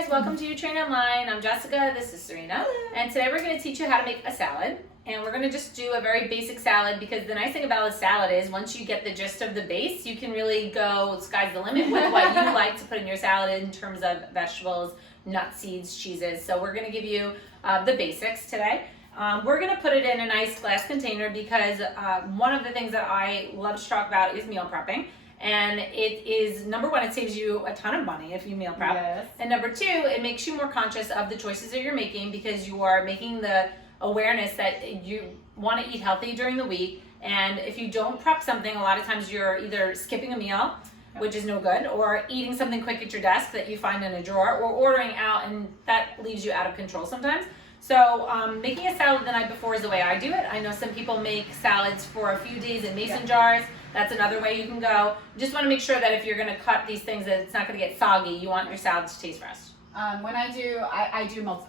guys, welcome to UTrain Online. I'm Jessica, this is Serena. Hello. And today we're going to teach you how to make a salad. And we're going to just do a very basic salad because the nice thing about a salad is once you get the gist of the base, you can really go sky's the limit with what you like to put in your salad in terms of vegetables, nuts, seeds, cheeses. So we're going to give you the basics today. We're going to put it in a nice glass container because one of the things that I love to talk about is meal prepping. And it is, number one, it saves you a ton of money if you meal prep. Yes. And number two, it makes you more conscious of the choices that you're making because you are making the awareness that you want to eat healthy during the week. And if you don't prep something, a lot of times you're either skipping a meal, which is no good, or eating something quick at your desk that you find in a drawer, or ordering out, and that leaves you out of control sometimes. So making a salad the night before is the way I do it. I know some people make salads for a few days in mason jars. That's another way you can go. You just want to make sure that if you're going to cut these things that it's not going to get soggy. You want your salad to taste fresh. When I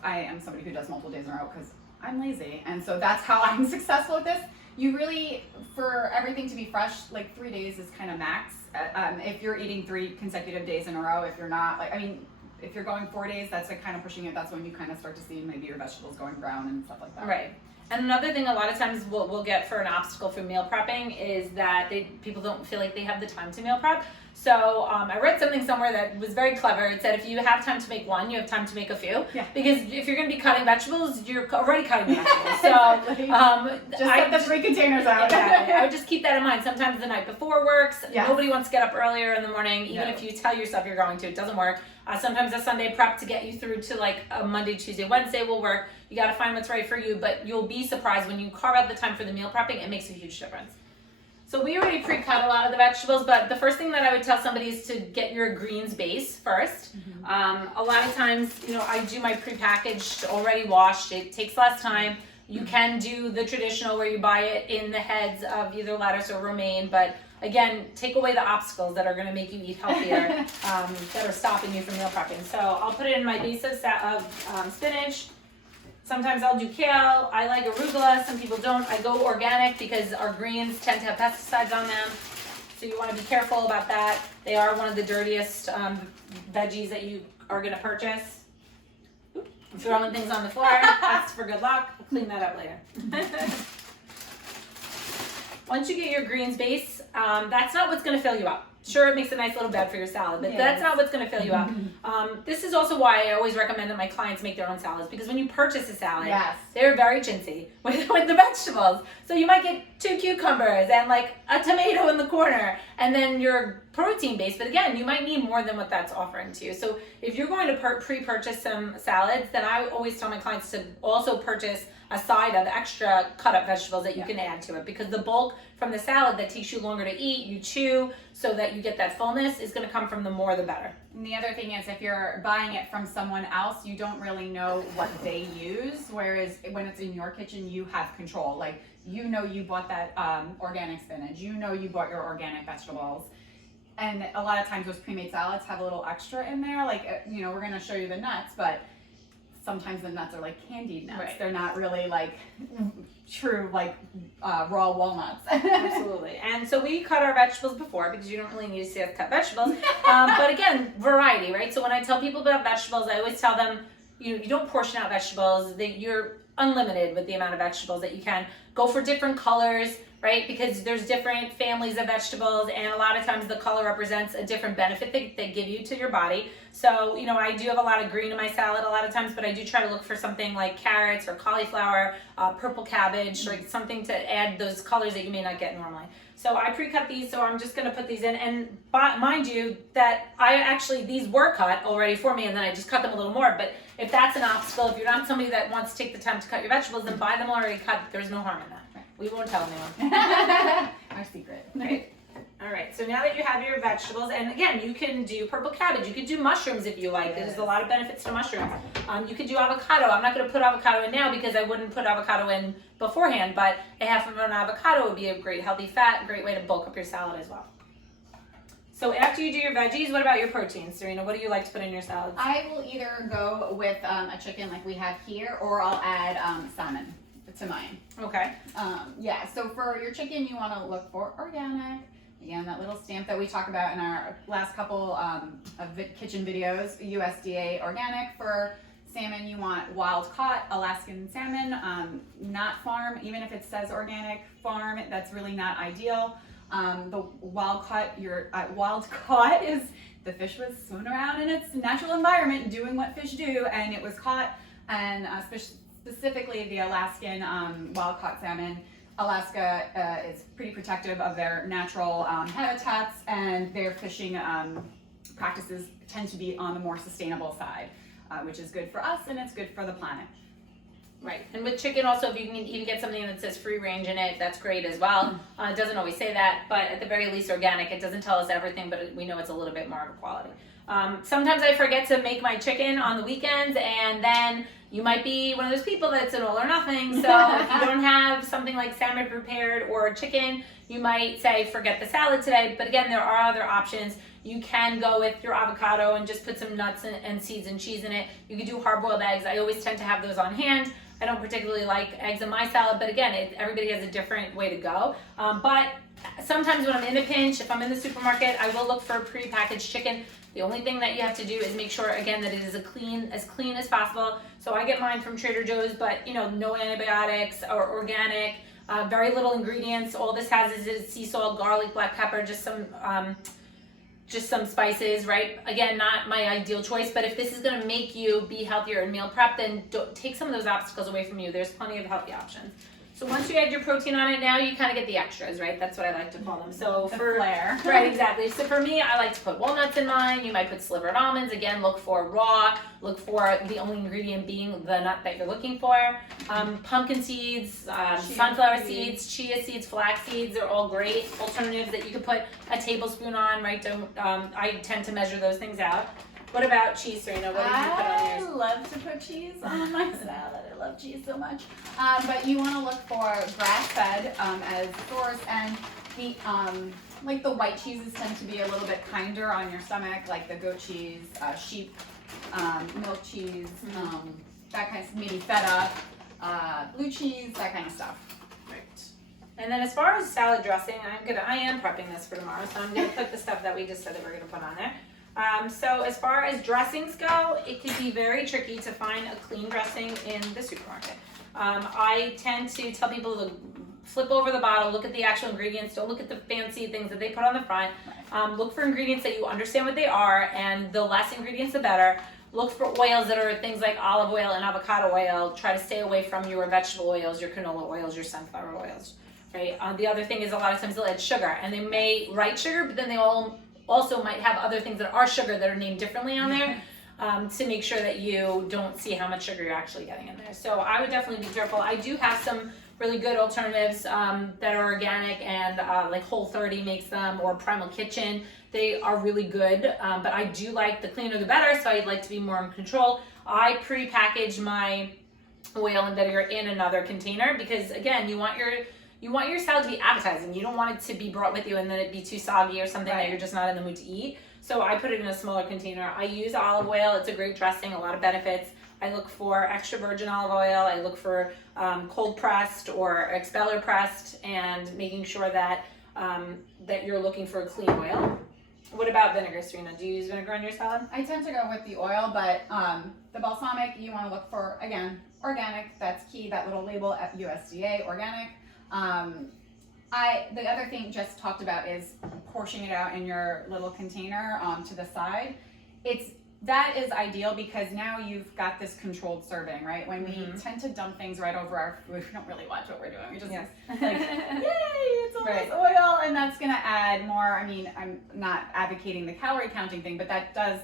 am somebody who does multiple days in a row because I'm lazy, and so that's how I'm successful with this. You really, for everything to be fresh, like 3 days is kind of max. If you're eating 3 consecutive days in a row, if you're not, if you're going 4 days, that's like kind of pushing it. That's when you kind of start to see maybe your vegetables going brown and stuff like that. Right. And another thing a lot of times we'll get for an obstacle for meal prepping is that people don't feel like they have the time to meal prep. So I read something somewhere that was very clever. It said if you have time to make one, you have time to make a few. Yeah. Because if you're going to be cutting vegetables, you're already cutting vegetables. So just set the 3 containers out. Exactly. I would just keep that in mind. Sometimes the night before works. Yes. Nobody wants to get up earlier in the morning, even if you tell yourself you're going to. It doesn't work. Sometimes a Sunday prep to get you through to like a Monday, Tuesday, Wednesday will work. You got to find what's right for you, but you'll be surprised when you carve out the time for the meal prepping. It makes a huge difference. So we already pre-cut a lot of the vegetables, but the first thing that I would tell somebody is to get your greens base first. Mm-hmm. A lot of times, I do my pre-packaged, already washed. It takes less time. You can do the traditional where you buy it in the heads of either lettuce or romaine, but again, take away the obstacles that are going to make you eat healthier, that are stopping you from meal prepping. So I'll put it in my base of spinach. Sometimes I'll do kale. I like arugula. Some people don't. I go organic because our greens tend to have pesticides on them. So you want to be careful about that. They are one of the dirtiest veggies that you are going to purchase. I'm throwing things on the floor. That's for good luck. We'll clean that up later. Once you get your greens base, that's not what's going to fill you up. Sure, it makes a nice little bed for your salad, but that's not what's going to fill you up. This is also why I always recommend that my clients make their own salads, because when you purchase a salad, they're very chintzy with the vegetables. So you might get 2 cucumbers and like a tomato in the corner, and then your protein base. But again, you might need more than what that's offering to you. So if you're going to pre-purchase some salads, then I always tell my clients to also purchase a side of extra cut up vegetables that you can add to it, because the bulk from the salad that takes you longer to eat, you chew so that you get that fullness, is going to come from the more the better. And the other thing is, if you're buying it from someone else, you don't really know what they use, whereas when it's in your kitchen, you have control. Like, you bought that organic spinach, you bought your organic vegetables. And a lot of times those pre-made salads have a little extra in there. Like, we're going to show you the nuts, but sometimes the nuts are like candied nuts. Right. They're not really like true raw walnuts. Absolutely. And so we cut our vegetables before because you don't really need to see us cut vegetables. But again, variety, right? So when I tell people about vegetables, I always tell them, you don't portion out vegetables. That you're unlimited with the amount of vegetables that you can. Go for different colors, right? Because there's different families of vegetables, and a lot of times the color represents a different benefit they give you to your body. So, I do have a lot of green in my salad a lot of times, but I do try to look for something like carrots or cauliflower, purple cabbage, or something to add those colors that you may not get normally. So I pre-cut these, so I'm just going to put these in. And mind you that these were cut already for me, and then I just cut them a little more. But if that's an obstacle, if you're not somebody that wants to take the time to cut your vegetables, then buy them already cut. There's no harm in that. We won't tell anyone. Our secret. Right. All right. So now that you have your vegetables, and again, you can do purple cabbage. You can do mushrooms if you like. There's a lot of benefits to mushrooms. You can do avocado. I'm not going to put avocado in now because I wouldn't put avocado in beforehand, but a half of an avocado would be a great healthy fat, great way to bulk up your salad as well. So after you do your veggies, what about your proteins, Serena? What do you like to put in your salads? I will either go with a chicken like we have here, or I'll add salmon to mine. Okay. So for your chicken, you want to look for organic. Again, that little stamp that we talk about in our last couple of kitchen videos, USDA organic. For salmon, you want wild caught Alaskan salmon, not farm. Even if it says organic farm, that's really not ideal. The wild caught is the fish was swimming around in its natural environment doing what fish do, and it was caught. And specifically the Alaskan wild caught salmon, Alaska is pretty protective of their natural habitats, and their fishing practices tend to be on the more sustainable side, which is good for us and it's good for the planet. Right, and with chicken also, if you can even get something that says free range in it, that's great as well. It doesn't always say that, but at the very least organic. It doesn't tell us everything, but we know it's a little bit more of a quality. Sometimes I forget to make my chicken on the weekends, and then you might be one of those people that's an all or nothing. So if you don't have something like salmon prepared or chicken, you might say forget the salad today. But again, there are other options. You can go with your avocado and just put some nuts and seeds and cheese in it. You can do hard-boiled eggs. I always tend to have those on hand. I don't particularly like eggs in my salad, but again, everybody has a different way to go. But sometimes when I'm in a pinch, if I'm in the supermarket, I will look for prepackaged chicken. The only thing that you have to do is make sure, again, that it is as clean as possible. So I get mine from Trader Joe's, but no antibiotics or organic, very little ingredients. All this has is sea salt, garlic, black pepper, just some spices, right? Again, not my ideal choice, but if this is gonna make you be healthier and meal prep, then take some of those obstacles away from you. There's plenty of healthy options. So once you add your protein on it, now you kind of get the extras, right? That's what I like to call them. So the flair. Right, exactly. So for me, I like to put walnuts in mine. You might put slivered almonds. Again, look for raw. Look for the only ingredient being the nut that you're looking for. Pumpkin seeds, sunflower seeds, chia seeds, flax seeds are all great alternatives that you could put a tablespoon on, right? I tend to measure those things out. What about cheese, Serena? What do you put on yours? I love to put cheese on my salad. I love cheese so much. But you want to look for grass-fed as source, and the like the white cheeses tend to be a little bit kinder on your stomach, like the goat cheese, sheep, milk cheese, that kind of, maybe feta, blue cheese, that kind of stuff. Right. And then as far as salad dressing, I am prepping this for tomorrow, so I'm gonna put the stuff that we just said that we're gonna put on there. So as far as dressings go, it can be very tricky to find a clean dressing in the supermarket. I tend to tell people to flip over the bottle, look at the actual ingredients, don't look at the fancy things that they put on the front. Look for ingredients that you understand what they are, and the less ingredients the better. Look for oils that are things like olive oil and avocado oil. Try to stay away from your vegetable oils, your canola oils, your sunflower oils. Right? The other thing is a lot of times they'll add sugar, and they may write sugar, but then they also might have other things that are sugar that are named differently on there, to make sure that you don't see how much sugar you're actually getting in there. So I would definitely be careful. I do have some really good alternatives that are organic, and like Whole30 makes them, or Primal Kitchen. They are really good, but I do like the cleaner the better, so I'd like to be more in control. I pre-package my oil and vinegar in another container because, again, you want your salad to be appetizing. You don't want it to be brought with you and then it be too soggy or something that you're just not in the mood to eat. So I put it in a smaller container. I use olive oil. It's a great dressing, a lot of benefits. I look for extra virgin olive oil. I look for cold pressed or expeller pressed, and making sure that that you're looking for a clean oil. What about vinegar, Serena? Do you use vinegar on your salad? I tend to go with the oil, but the balsamic, you want to look for, again, organic. That's key, that little label at USDA, organic. The other thing Jess talked about is portioning it out in your little container to the side. That is ideal because now you've got this controlled serving, right? When we tend to dump things right over our food, we don't really watch what we're doing. We just like, yay, it's all this oil, and that's gonna add more. I mean, I'm not advocating the calorie counting thing, but that does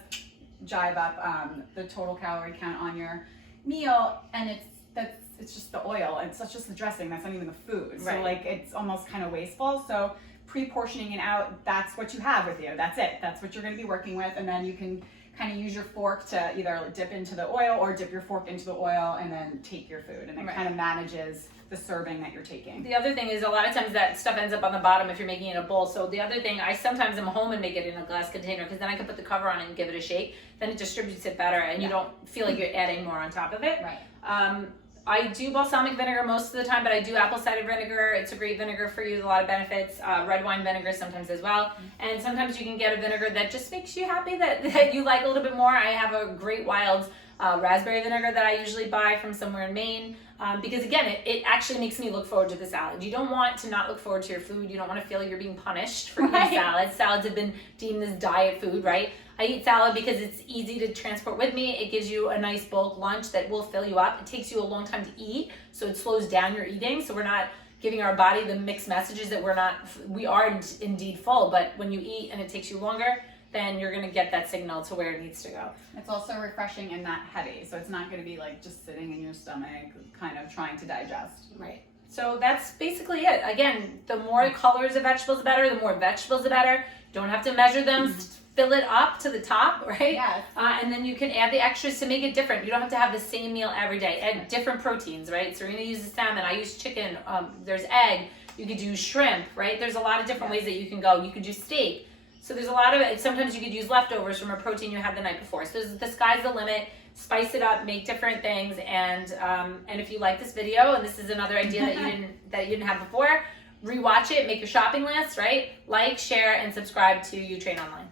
jive up the total calorie count on your meal, and it's just the oil. It's just the dressing. That's not even the food. So like it's almost kind of wasteful. So pre-portioning it out, that's what you have with you. That's it. That's what you're going to be working with, and then you can kind of use your fork to either dip into the oil or dip your fork into the oil and then take your food, and it kind of manages the serving that you're taking. The other thing is a lot of times that stuff ends up on the bottom if you're making it in a bowl. So the other thing, I sometimes am home and make it in a glass container because then I can put the cover on it and give it a shake. Then it distributes it better, and you don't feel like you're adding more on top of it. I do balsamic vinegar most of the time, but I do apple cider vinegar. It's a great vinegar for you, a lot of benefits. Red wine vinegar sometimes as well. And sometimes you can get a vinegar that just makes you happy, that you like a little bit more. I have a great wild raspberry vinegar that I usually buy from somewhere in Maine. Because again, it actually makes me look forward to the salad. You don't want to not look forward to your food. You don't want to feel like you're being punished for eating salads. Salads have been deemed as diet food, right? I eat salad because it's easy to transport with me. It gives you a nice bulk lunch that will fill you up. It takes you a long time to eat, so it slows down your eating. So we're not giving our body the mixed messages that we are indeed full, but when you eat and it takes you longer, then you're gonna get that signal to where it needs to go. It's also refreshing and not heavy, so it's not gonna be like just sitting in your stomach, kind of trying to digest. Right. So that's basically it. Again, the more colors of vegetables, the better. The more vegetables, the better. You don't have to measure them. Fill it up to the top, right? Yes. And then you can add the extras to make it different. You don't have to have the same meal every day. Add different proteins, right? Serena uses salmon. I use chicken. There's egg. You could do shrimp, right? There's a lot of different ways that you can go. You could do steak. So there's a lot of it. Sometimes you could use leftovers from a protein you had the night before. So the sky's the limit. Spice it up, make different things, and if you like this video, and this is another idea that you didn't have before, rewatch it, make your shopping list, right? Like, share, and subscribe to UTrain Online.